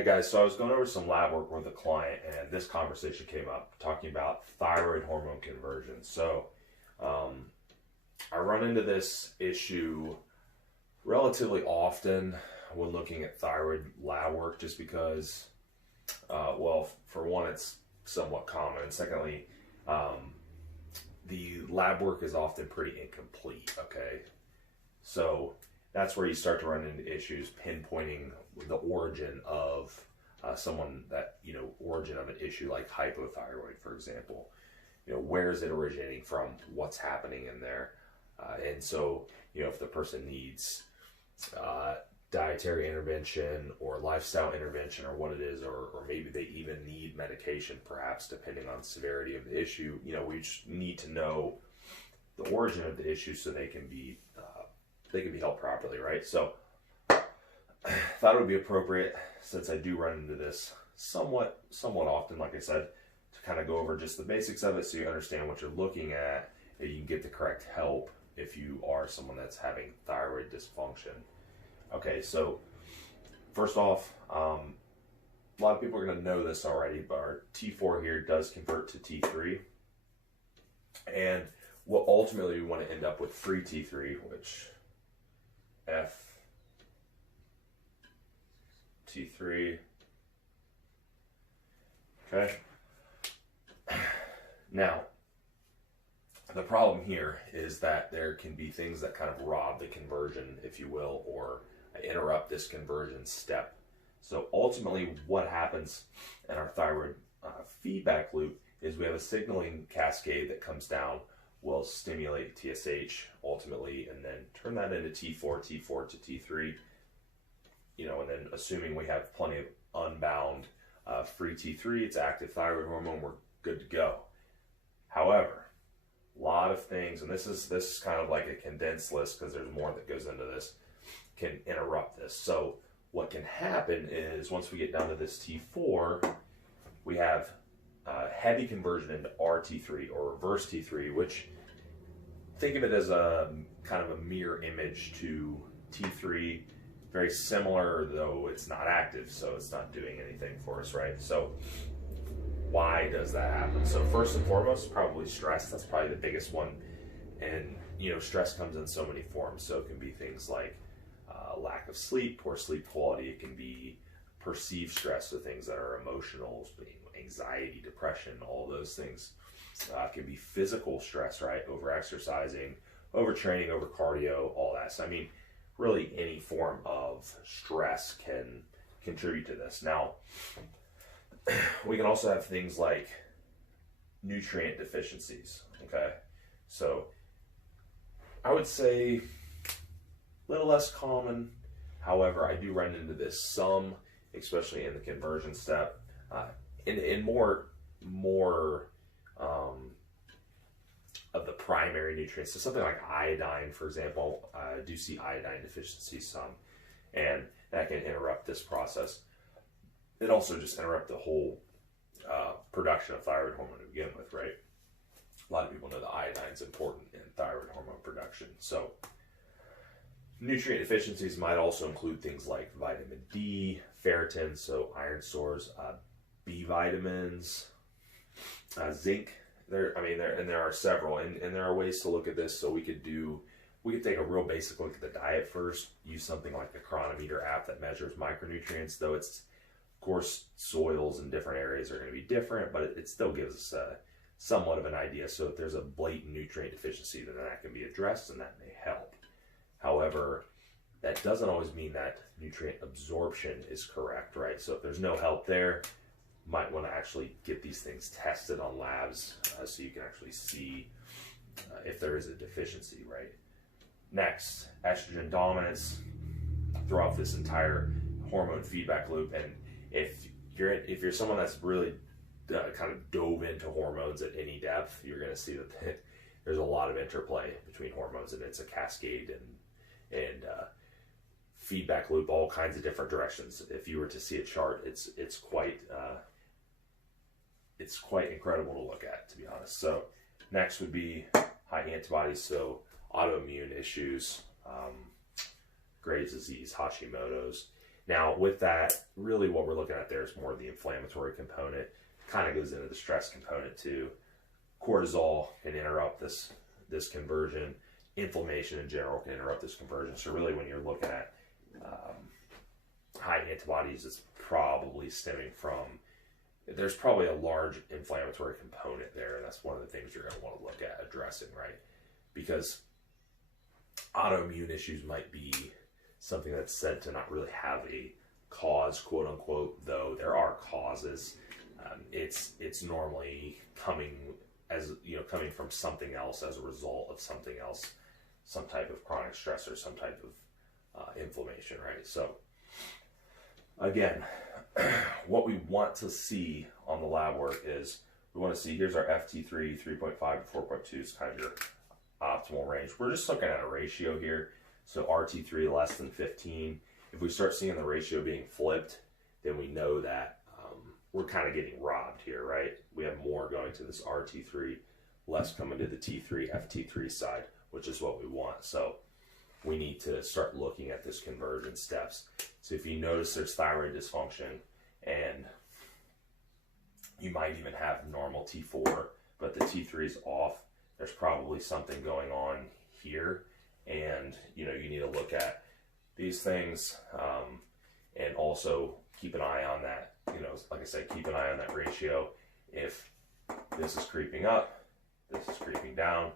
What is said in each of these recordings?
Hey guys, so I was going over some lab work with a client and this conversation came up talking about thyroid hormone conversion. So I run into this issue relatively often when looking at thyroid lab work just because, well, for one, it's somewhat common. And secondly, the lab work is often pretty incomplete, okay? So that's where you start to run into issues pinpointing the origin of someone that, origin of an issue like hypothyroid, for example. Where is it originating from? What's happening in there? And so, if the person needs dietary intervention or lifestyle intervention or what it is, or maybe they even need medication, perhaps, depending on the severity of the issue, we just need to know the origin of the issue so they can be helped properly, right? So thought it would be appropriate, since I do run into this somewhat often, like I said, to kind of go over just the basics of it so you understand what you're looking at and you can get the correct help if you are someone that's having thyroid dysfunction. Okay, so first off, a lot of people are going to know this already, but our T4 here does convert to T3. And what ultimately we want to end up with free T3, which T3. Okay. Now, the problem here is that there can be things that kind of rob the conversion, if you will, or interrupt this conversion step. So ultimately what happens in our thyroid feedback loop is we have a signaling cascade that comes down, will stimulate TSH ultimately, and then turn that into T4 to T3, and then assuming we have plenty of unbound free T3, it's active thyroid hormone, we're good to go. However, a lot of things, and this is kind of like a condensed list because there's more that goes into this, can interrupt this. So what can happen is once we get down to this T4, we have heavy conversion into RT3 or reverse T3, which think of it as a kind of a mirror image to T3, very similar, though it's not active, so it's not doing anything for us, right? So why does that happen? So first and foremost, probably stress. That's probably the biggest one. And stress comes in so many forms. So it can be things like lack of sleep, poor sleep quality. It can be perceived stress, so things that are emotional, anxiety, depression, all those things. It can be physical stress, right? Over exercising, overtraining, over cardio, all that. So really any form of stress can contribute to this. Now, we can also have things like nutrient deficiencies, okay? So I would say a little less common. However, I do run into this some, especially in the conversion step, in more of the primary nutrients. So something like iodine, for example, I do see iodine deficiencies some, and that can interrupt this process. It also just interrupt the whole production of thyroid hormone to begin with, right? A lot of people know that iodine is important in thyroid hormone production. So nutrient deficiencies might also include things like vitamin D, ferritin, so iron stores, B vitamins, zinc. There are several, and there are ways to look at this. So we could take a real basic look at the diet first, use something like the Chronometer app that measures micronutrients, though it's, of course, soils in different areas are going to be different, but it still gives us somewhat of an idea. So if there's a blatant nutrient deficiency, then that can be addressed and that may help. However, that doesn't always mean that nutrient absorption is correct, right? So if there's no help there, might want to actually get these things tested on labs so you can actually see if there is a deficiency, right? Next, estrogen dominance throughout this entire hormone feedback loop. And if you're someone that's really kind of dove into hormones at any depth, you're going to see that there's a lot of interplay between hormones, and it's a cascade and feedback loop, all kinds of different directions. If you were to see a chart, it's quite incredible to look at, to be honest. So next would be high antibodies, so autoimmune issues, Graves' disease, Hashimoto's. Now, with that, really what we're looking at there is more the inflammatory component. Kind of goes into the stress component too. Cortisol can interrupt this conversion. Inflammation in general can interrupt this conversion. So really, when you're looking at high antibodies, it's probably stemming from, there's probably a large inflammatory component there, and that's one of the things you're going to want to look at addressing, right? Because autoimmune issues might be something that's said to not really have a cause, quote unquote, though there are causes. It's normally coming coming from something else as a result of something else, some type of chronic stress or some type of inflammation, right? So again, what we want to see on the lab work is we want to see, here's our FT3, 3.5 to 4.2 is kind of your optimal range. We're just looking at a ratio here. So RT3 less than 15. If we start seeing the ratio being flipped, then we know that we're kind of getting robbed here, right? We have more going to this RT3, less coming to the T3, FT3 side, which is what we want. So we need to start looking at this conversion steps. So if you notice there's thyroid dysfunction, and you might even have normal T4, but the T3 is off, there's probably something going on here. And you need to look at these things, and also keep an eye on that. Like I said, keep an eye on that ratio. If this is creeping up, this is creeping down,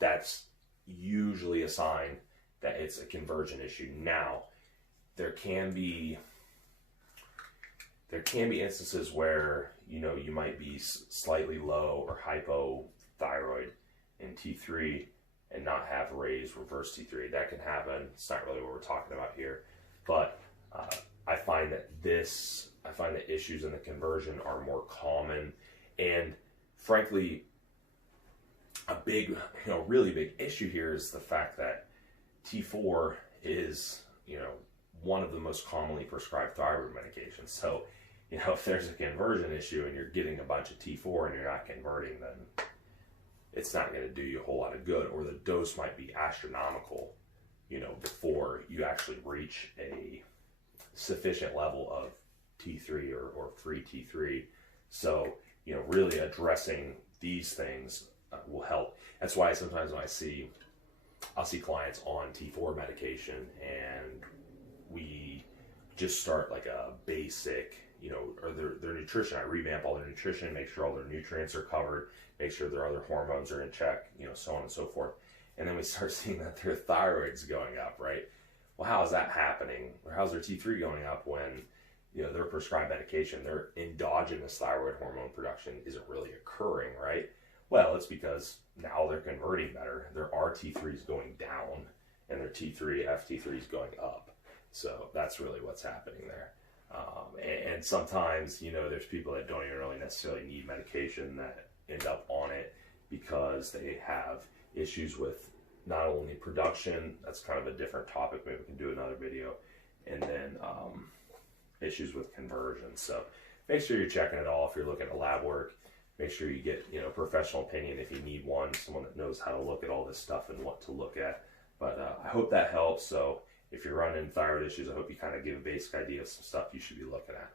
that's usually a sign that it's a conversion issue. Now, there can be instances where you might be slightly low or hypothyroid in T3 and not have raised reverse T3. That can happen. It's not really what we're talking about here, but I find that issues in the conversion are more common, and frankly, a big, really big issue here is the fact that T4 is, one of the most commonly prescribed thyroid medications. So, if there's a conversion issue and you're getting a bunch of T4 and you're not converting, then it's not going to do you a whole lot of good, or the dose might be astronomical, before you actually reach a sufficient level of T3 or free T3. So, really addressing these things will help. That's why sometimes when I'll see clients on T4 medication, and we just start like a basic, or their nutrition. I revamp all their nutrition, make sure all their nutrients are covered, make sure their other hormones are in check, so on and so forth. And then we start seeing that their thyroid's going up, right? Well, how is that happening? Or how's their T3 going up when, their prescribed medication, their endogenous thyroid hormone production isn't really occurring, right? Well, it's because now they're converting better. Their RT3 is going down and their T3, FT3 is going up. So that's really what's happening there. And sometimes, there's people that don't even really necessarily need medication that end up on it because they have issues with not only production, that's kind of a different topic, maybe we can do another video, and then issues with conversion. So make sure you're checking it all. If you're looking at lab work, make sure you get professional opinion if you need one, someone that knows how to look at all this stuff and what to look at. But I hope that helps. So if you're running thyroid issues, I hope you kind of give a basic idea of some stuff you should be looking at.